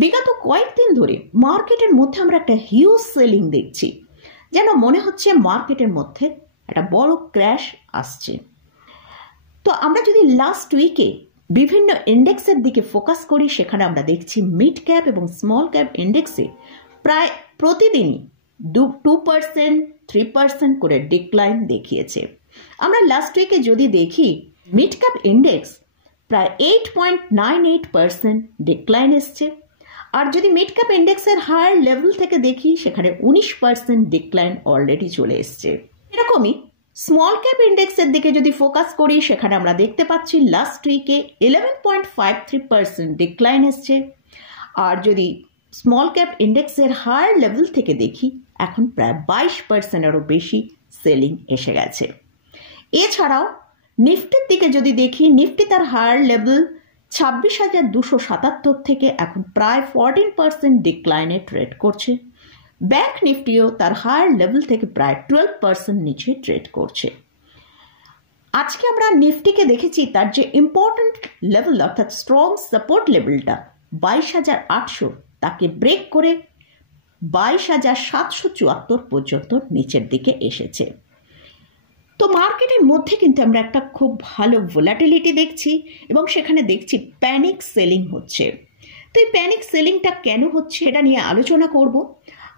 বিগত কয়েকদিন ধরে মার্কেটের মধ্যে আমরা একটা হিউজ সেলিং দেখছি, যেন মনে হচ্ছে মার্কেটের মধ্যে একটা বড় ক্র্যাশ আসছে। তো আমরা যদি লাস্ট উইকে বিভিন্ন ইন্ডেক্সের দিকে ফোকাস করি, সেখানে আমরা দেখছি মিড ক্যাপ এবং স্মল ক্যাপ ইন্ডেক্সে প্রায় প্রতিদিনই 2%, 3% করে ডিক্লাইন দেখিয়েছে। আমরা লাস্ট উইকে যদি দেখি, মিড ক্যাপ ইন্ডেক্স প্রায় 8.98% ডিক্লাইন এসছে। আর যদি মিড ক্যাপ ইন্ডেক্সের হায়ার লেভেল থেকে দেখি, সেখানে 19% ডিক্লাইন অলরেডি চলে এসছে। এরকমই স্মল ক্যাপ ইন্ডেক্সের দিকে যদি ফোকাস করি, সেখানে আমরা দেখতে পাচ্ছি লাস্ট উইকে 11.53% ডিক্লাইন এসছে। আর যদি স্মল ক্যাপ ইন্ডেক্সের হায়ার লেভেল থেকে দেখি, এখন প্রায় 22%-এরও বেশি সেলিং এসে গেছে। এছাড়াও নিফটির দিকে যদি দেখি, নিফটি তার হায়ার লেভেল 26,277 থেকে এখন প্রায় 14% ডিক্লাইনে ট্রেড করছে। ব্যাংক নিফটিও তার হায়ার লেভেল থেকে প্রায় 12% নিচে ট্রেড করছে। আজকে আমরা নিফটিকে দেখেছি তার যে ইম্পর্টেন্ট লেভেল অর্থাৎ স্ট্রং সাপোর্ট লেভেলটা 22,800, তাকে ব্রেক করে 22,774 পর্যন্ত নিচের দিকে এসেছে। তো মার্কেটের মধ্যে কিন্তু আমরা একটা খুব ভালো ভোলাটিলিটি দেখছি এবং সেখানে দেখছি প্যানিক সেলিং হচ্ছে। তো এই প্যানিক সেলিংটা কেন হচ্ছে এটা নিয়ে আলোচনা করব।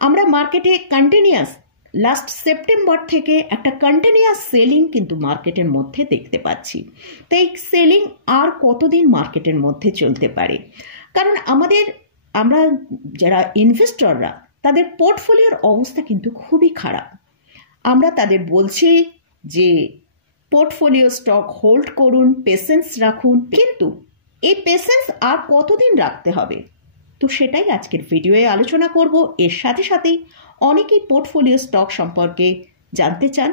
আমরা মার্কেটে কন্টিনিউয়াস লাস্ট সেপ্টেম্বর থেকে একটা কন্টিনিউয়াস সেলিং কিন্তু মার্কেটের মধ্যে দেখতে পাচ্ছি। তাই সেলিং আর কতদিন মার্কেটের মধ্যে চলতে পারে? কারণ আমরা যারা ইনভেস্টররা, তাদের পোর্টফোলিওর অবস্থা কিন্তু খুবই খারাপ। আমরা তাদের বলছি যে পোর্টফোলিও স্টক হোল্ড করুন, পেশেন্স রাখুন, কিন্তু এই পেশেন্স আর কতদিন রাখতে হবে? তো সেটাই আজকের ভিডিওয়ে আলোচনা করব। এর সাথে সাথেই অনেকেই পোর্টফোলিও স্টক সম্পর্কে জানতে চান,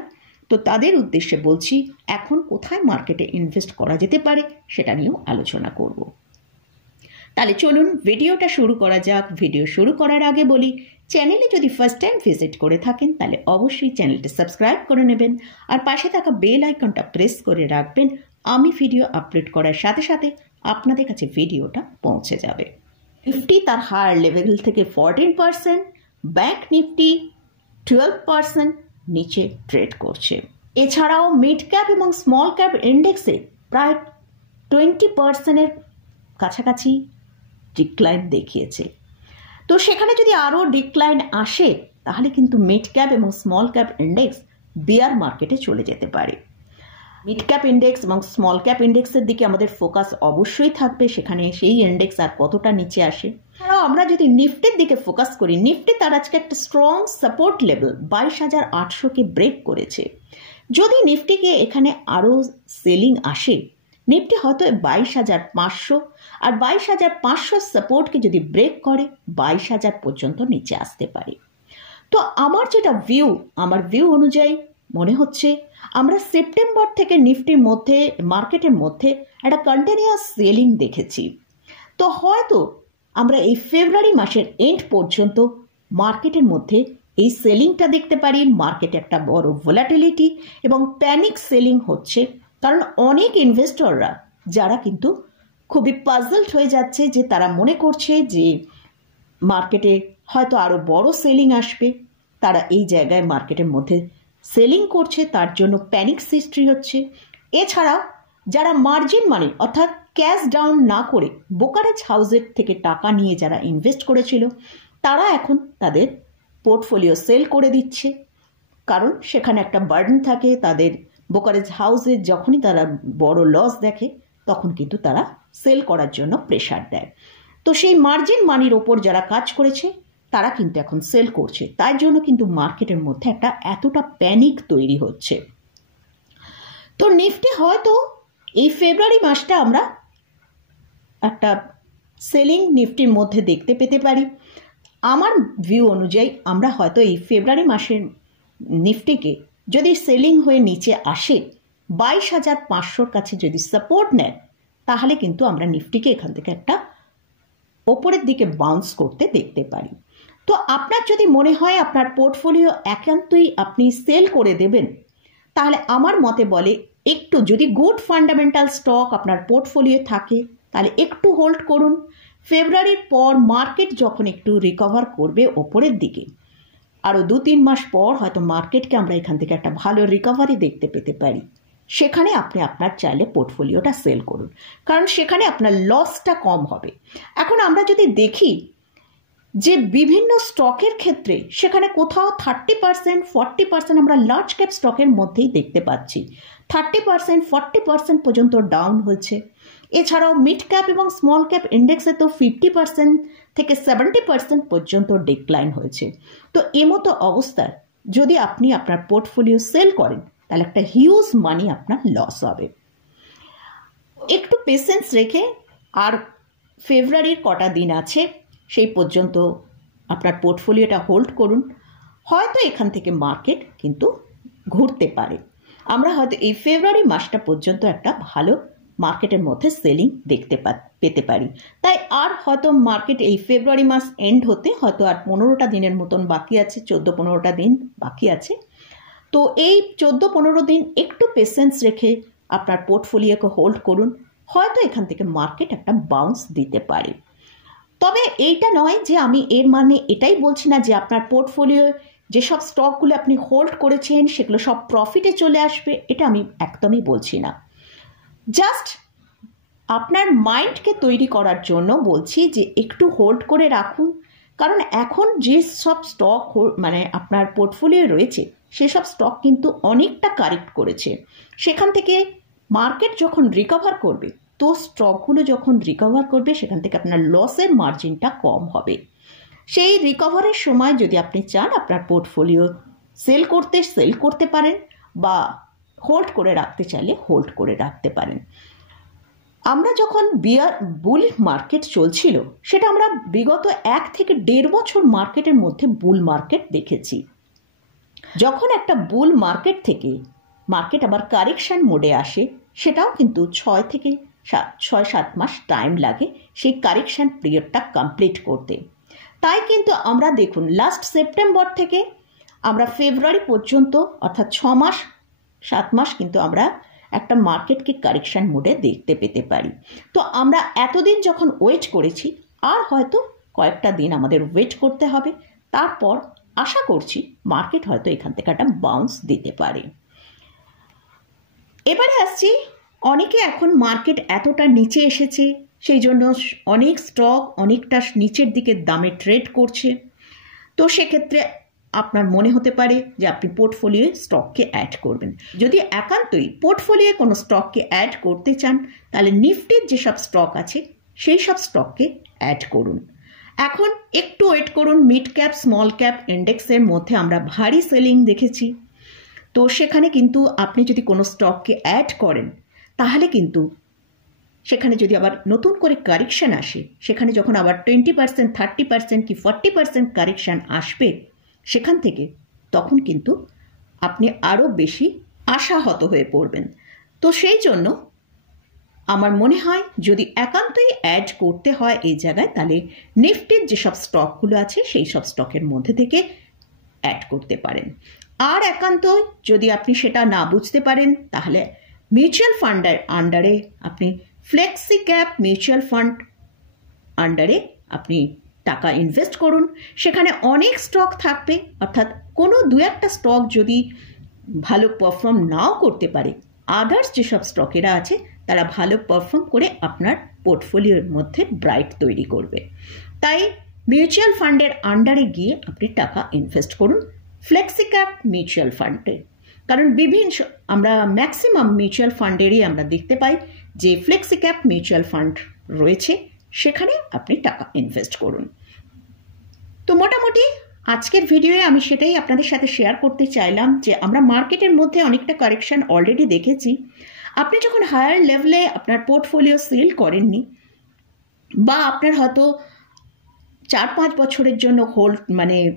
তো তাদের উদ্দেশ্যে বলছি এখন কোথায় মার্কেটে ইনভেস্ট করা যেতে পারে সেটা নিয়েও আলোচনা করব। তাহলে চলুন ভিডিওটা শুরু করা যাক। ভিডিও শুরু করার আগে বলি, চ্যানেলে যদি ফার্স্ট টাইম ভিজিট করে থাকেন তাহলে অবশ্যই চ্যানেলটা সাবস্ক্রাইব করে নেবেন আর পাশে থাকা বেল আইকনটা প্রেস করে রাখবেন। আমি ভিডিও আপলোড করার সাথে সাথে আপনাদের কাছে ভিডিওটা পৌঁছে যাবে। নিফটি তার হায়ার লেভেল থেকে 14%, ব্যাংক নিফটি 12% নিচে ট্রেড করছে। এছাড়াও মিড ক্যাপ এবং স্মল ক্যাপ ইন্ডেক্সে প্রায় 20%-এর কাছাকাছি ডিক্লাইন দেখিয়েছে। তো সেখানে যদি আরও ডিক্লাইন আসে, তাহলে কিন্তু মিড ক্যাপ এবং স্মল ক্যাপ ইন্ডেক্স বিয়ার মার্কেটে চলে যেতে পারে। মিড ক্যাপ ইন্ডেক্স এবং স্মল ক্যাপ ইন্ডেক্সের দিকে আমাদের ফোকাস অবশ্যই থাকবে, সেখানে সেই ইন্ডেক্স আর কতটা নিচে আসে। এছাড়াও আমরা যদি নিফটির দিকে ফোকাস করি, নিফটি তার আজকে একটা স্ট্রং সাপোর্ট লেভেল 22,800-কে ব্রেক করেছে। যদি নিফটিকে এখানে আরও সেলিং আসে, নিফটি হয়তো 22,500 আর 22,500 সাপোর্টকে যদি ব্রেক করে 22,000 পর্যন্ত নিচে আসতে পারে। তো আমার ভিউ অনুযায়ী মনে হচ্ছে আমরা সেপ্টেম্বর থেকে নিফটির মধ্যে মার্কেটের মধ্যে একটা কন্টিনিউয়াস সেলিং দেখেছি। তো হয়তো আমরা এই ফেব্রুয়ারি মাসের এন্ড পর্যন্ত মার্কেটের মধ্যে এই সেলিংটা দেখতে পারি। মার্কেটে একটা বড় ভোলাটিলিটি এবং প্যানিক সেলিং হচ্ছে, কারণ অনেক ইনভেস্টররা যারা কিন্তু খুবই পাজলড হয়ে যাচ্ছে, যে তারা মনে করছে যে মার্কেটে হয়তো আরও বড় সেলিং আসবে, তারা এই জায়গায় মার্কেটের মধ্যে সেলিং করছে, তার জন্য প্যানিক সৃষ্টি হচ্ছে। এছাড়াও যারা মার্জিন মানি অর্থাৎ ক্যাশ ডাউন না করে ব্রোকারেজ হাউসের থেকে টাকা নিয়ে যারা ইনভেস্ট করেছিল, তারা এখন তাদের পোর্টফোলিও সেল করে দিচ্ছে, কারণ সেখানে একটা বার্ডেন থাকে তাদের। ব্রোকারেজ হাউসের যখনই তারা বড় লস দেখে, তখন কিন্তু তারা সেল করার জন্য প্রেশার দেয়। তো সেই মার্জিন মানির ওপর যারা কাজ করেছে, তারা কিন্তু এখন সেল করছে। তাই জন্য কিন্তু মার্কেটের মধ্যে এতটা প্যানিক তৈরি হচ্ছে। তো নিফটি হয়তো এই ফেব্রুয়ারি মাসটা আমরা একটা সেলিং নিফটির মধ্যে দেখতে পেতে পারি। আমার ভিউ অনুযায়ী আমরা হয়তো এই ফেব্রুয়ারি মাসের নিফটিকে যদি সেলিং হয়ে নিচে আসে 22,500-র কাছে যদি সাপোর্ট নেয়, তাহলে কিন্তু আমরা নিফটিকে এখান থেকে একটা ওপরের দিকে বাউন্স করতে দেখতে পারি। তো আপনার যদি মনে হয় আপনার পোর্টফোলিও একান্তই আপনি সেল করে দেবেন, তাহলে আমার মতে বলে একটু যদি গুড ফান্ডামেন্টাল স্টক আপনার পোর্টফোলিও থাকে, তাহলে একটু হোল্ড করুন। ফেব্রুয়ারির পর মার্কেট যখন একটু রিকভার করবে ওপরের দিকে, আরও 2-3 মাস পর হয়তো মার্কেটকে আমরা এখান থেকে একটা ভালো রিকভারি দেখতে পেতে পারি। সেখানে আপনি আপনার চাইলে পোর্টফোলিওটা সেল করুন, কারণ সেখানে আপনার লসটা কম হবে। এখন আমরা যদি দেখি যে বিভিন্ন স্টকের ক্ষেত্রে সেখানে কোথাও 30%, 40% আমরা লার্জ ক্যাপ স্টকের মধ্যেই দেখতে পাচ্ছি। 30%, 40% পর্যন্ত ডাউন হয়েছে। এছাড়াও মিড ক্যাপ এবং স্মল ক্যাপ ইন্ডেক্সে তো 50% থেকে 70% পর্যন্ত ডিক্লাইন হয়েছে। তো এমতো অবস্থায় যদি আপনি আপনার পোর্টফোলিও সেল করেন তাহলে একটা হিউজ মানি আপনার লস হবে। একটু পেশেন্স রেখে, আর ফেব্রুয়ারির কটা দিন আছে সেই পর্যন্ত আপনার পোর্টফোলিওটা হোল্ড করুন। হয়তো এখান থেকে মার্কেট কিন্তু ঘুরতে পারে। আমরা হয়তো এই ফেব্রুয়ারি মাসটা পর্যন্ত একটা ভালো মার্কেটের মধ্যে সেলিং দেখতে পেতে পারি। তাই আর হয়তো মার্কেট এই ফেব্রুয়ারি মাস এন্ড হতে হয়তো আর 15টা দিনের মতন বাকি আছে, 14-15টা দিন বাকি আছে। তো এই 14-15 দিন একটু পেশেন্স রেখে আপনার পোর্টফোলিওকে হোল্ড করুন। হয়তো এখান থেকে মার্কেট একটা বাউন্স দিতে পারে। তবে এইটা নয় যে আমি এর মানে এটাই বলছি না যে আপনার পোর্টফোলিও যেসব স্টকগুলো আপনি হোল্ড করেছেন সেগুলো সব প্রফিটে চলে আসবে, এটা আমি একদমই বলছি না। জাস্ট আপনার মাইন্ডকে তৈরি করার জন্য বলছি যে একটু হোল্ড করে রাখুন। কারণ এখন যে সব স্টক মানে আপনার পোর্টফোলিও রয়েছে সেসব স্টক কিন্তু অনেকটা কারেক্ট করেছে। সেখান থেকে মার্কেট যখন রিকভার করবে, তো স্টকগুলো যখন রিকভার করবে সেখান থেকে আপনার লসের মার্জিনটা কম হবে। সেই রিকভারের সময় যদি আপনি চান আপনার পোর্টফোলিও সেল করতে পারেন, বা হোল্ড করে রাখতে চাইলে হোল্ড করে রাখতে পারেন। আমরা যখন বুল মার্কেট চলছিল সেটা আমরা বিগত 1 থেকে 1.5 বছর মার্কেটের মধ্যে বুল মার্কেট দেখেছি। যখন একটা বুল মার্কেট থেকে মার্কেট আবার কারেকশন মোডে আসে, সেটাও কিন্তু 6-7 মাস টাইম লাগে সেই কারেকশন পিরিয়ডটা কমপ্লিট করতে। তাই কিন্তু আমরা দেখুন লাস্ট সেপ্টেম্বর থেকে আমরা ফেব্রুয়ারি পর্যন্ত অর্থাৎ 6-7 মাস কিন্তু আমরা একটা মার্কেটকে কারেকশন মোডে দেখতে পেতে পারি। তো আমরা এতদিন যখন ওয়েট করেছি, আর হয়তো কয়েকটা দিন আমাদের ওয়েট করতে হবে। তারপর আশা করছি মার্কেট হয়তো এখান থেকে একটা বাউন্স দিতে পারে। এবারে আসছি, অনেকে এখন মার্কেট এতটা নিচে এসেছে সেই জন্য অনেক স্টক অনেকটা নিচের দিকে দামে ট্রেড করছে। তো সেক্ষেত্রে আপনার মনে হতে পারে যে আপনি পোর্টফোলিওয়ে স্টককে অ্যাড করবেন। যদি একান্তই পোর্টফোলিওয়ে কোনো স্টককে অ্যাড করতে চান তাহলে নিফটির যেসব স্টক আছে সেই সব স্টককে অ্যাড করুন। এখন একটু ওয়েট করুন। মিড ক্যাপ স্মল ক্যাপ ইন্ডেক্সের মধ্যে আমরা ভারী সেলিং দেখেছি। তো সেখানে কিন্তু আপনি যদি কোনো স্টককে অ্যাড করেন তাহলে কিন্তু সেখানে যদি আবার নতুন করে কারেকশন আসে, সেখানে যখন আবার 20%, 30% কি 40% কারেকশন আসবে সেখান থেকে, তখন কিন্তু আপনি আরও বেশি আশাহত হয়ে পড়বেন। তো সেই জন্য আমার মনে হয় যদি একান্তই অ্যাড করতে হয় এই জায়গায়, তাহলে নিফটির যেসব স্টকগুলো আছে সেই সব স্টকের মধ্যে থেকে অ্যাড করতে পারেন। আর একান্তই যদি আপনি সেটা না বুঝতে পারেন তাহলে মিউচুয়াল ফান্ডের আন্ডারে আপনি ফ্লেক্সি ক্যাপ মিউচুয়াল ফান্ড আন্ডারে আপনি টাকা ইনভেস্ট করুন। সেখানে অনেক স্টক থাকবে, অর্থাৎ কোনো 2-1টা স্টক যদি ভালো পারফর্ম নাও করতে পারে, আদার্স যেসব স্টকেরা আছে তারা ভালো পারফর্ম করে আপনার পোর্টফোলিওর মধ্যে ব্রাইট তৈরি করবে। তাই মিউচুয়াল ফান্ডের আন্ডারে গিয়ে আপনি টাকা ইনভেস্ট করুন ফ্লেক্সি ক্যাপ মিউচুয়াল ফান্ডে। কারণ আমরা ম্যাক্সিমাম মিউচুয়াল ফান্ডেরই আমরা দেখতে পাই যে ফ্লেক্সি ক্যাপ মিউচুয়াল ফান্ড রয়েছে, সেখানে আপনি টাকা ইনভেস্ট করুন। তো মোটামুটি আজকের ভিডিওয়ে আমি সেটাই আপনাদের সাথে শেয়ার করতে চাইলাম যে আমরা মার্কেটের মধ্যে অনেকটা কারেকশন অলরেডি দেখেছি। আপনি যখন হায়ার লেভেলে আপনার পোর্টফোলিও সেল করেননি, বা আপনার হয়তো 4-5 বছরের জন্য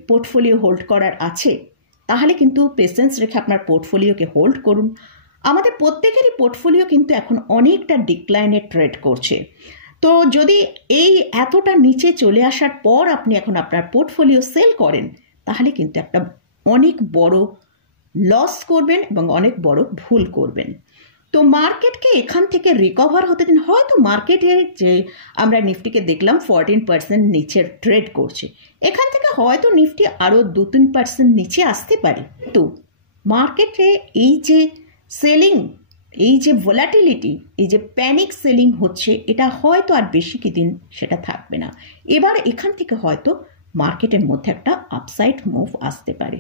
পোর্টফোলিও হোল্ড করার আছে, তাহলে কিন্তু পেশেন্স রেখে আপনার পোর্টফোলিওকে হোল্ড করুন। আমাদের প্রত্যেকেরই পোর্টফোলিও কিন্তু এখন অনেকটা ডিক্লাইনে ট্রেড করছে। তো যদি এই এতটা নিচে চলে আসার পর আপনি এখন আপনার পোর্টফোলিও সেল করেন, তাহলে কিন্তু একটা অনেক বড় লস করবেন এবং অনেক বড় ভুল করবেন। তো মার্কেটকে এখান থেকে রিকভার হতে দিন। হয়তো মার্কেটে যে আমরা নিফটিকে দেখলাম 14% নিচের ট্রেড করছে, এখান থেকে হয়তো নিফটি আরও 2-3% নিচে আসতে পারে। তো মার্কেটে এই যে সেলিং, এই যে ভোলাটিলিটি, এই যে প্যানিক সেলিং হচ্ছে, এটা হয়তো আর বেশি কি দিন সেটা থাকবে না। এবার এখান থেকে হয়তো মার্কেটের মধ্যে একটা আপসাইড মুভ আসতে পারে।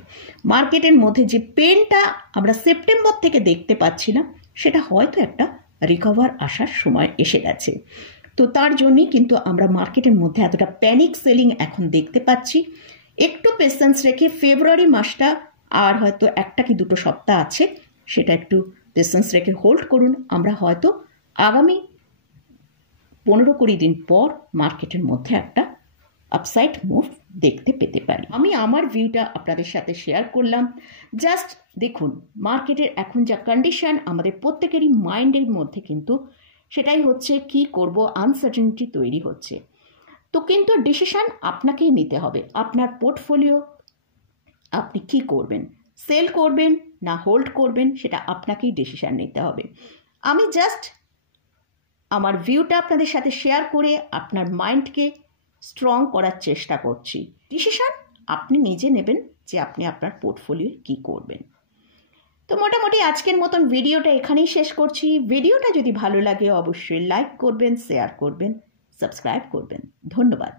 মার্কেটের মধ্যে যে পেনটা আমরা সেপ্টেম্বর থেকে দেখতে পাচ্ছি না, সেটা হয়তো একটা রিকভার আসার সময় এসে গেছে। তো তার জন্যই কিন্তু আমরা মার্কেটের মধ্যে এতটা প্যানিক সেলিং এখন দেখতে পাচ্ছি। একটু পেশেন্স রেখে ফেব্রুয়ারি মাসটা আর হয়তো 1 কি 2 সপ্তাহ আছে, সেটা একটু পেশেন্স রেখে হোল্ড করুন। আমরা হয়তো আগামী 15-20 দিন পর মার্কেটের মধ্যে একটা আপসাইড মুভ দেখতে পেতে পারি। আমি আমার ভিউটা আপনাদের সাথে শেয়ার করলাম। জাস্ট দেখুন, মার্কেটের এখন যা কন্ডিশন, আমাদের প্রত্যেকেরই মাইন্ডের মধ্যে কিন্তু সেটাই হচ্ছে কি করব, আনসার্টেনিটি তৈরি হচ্ছে। তো কিন্তু ডিসিশন আপনাকেই নিতে হবে। আপনার পোর্টফোলিও আপনি কি করবেন, সেল করবেন না হোল্ড করবেন, সেটা আপনাকেই ডিসিশন নিতে হবে। আমি জাস্ট আমার ভিউটা আপনাদের সাথে শেয়ার করে আপনার মাইন্ডকে স্ট্রং করার চেষ্টা করছি। ডিসিশন আপনি নিজে নেবেন যে আপনি আপনার পোর্টফোলিও কি করবেন। তো মোটামুটি আজকের মতন ভিডিওটা এখানেই শেষ করছি। ভিডিওটা যদি ভালো লাগে অবশ্যই লাইক করবেন, শেয়ার করবেন, সাবস্ক্রাইব করবেন। ধন্যবাদ।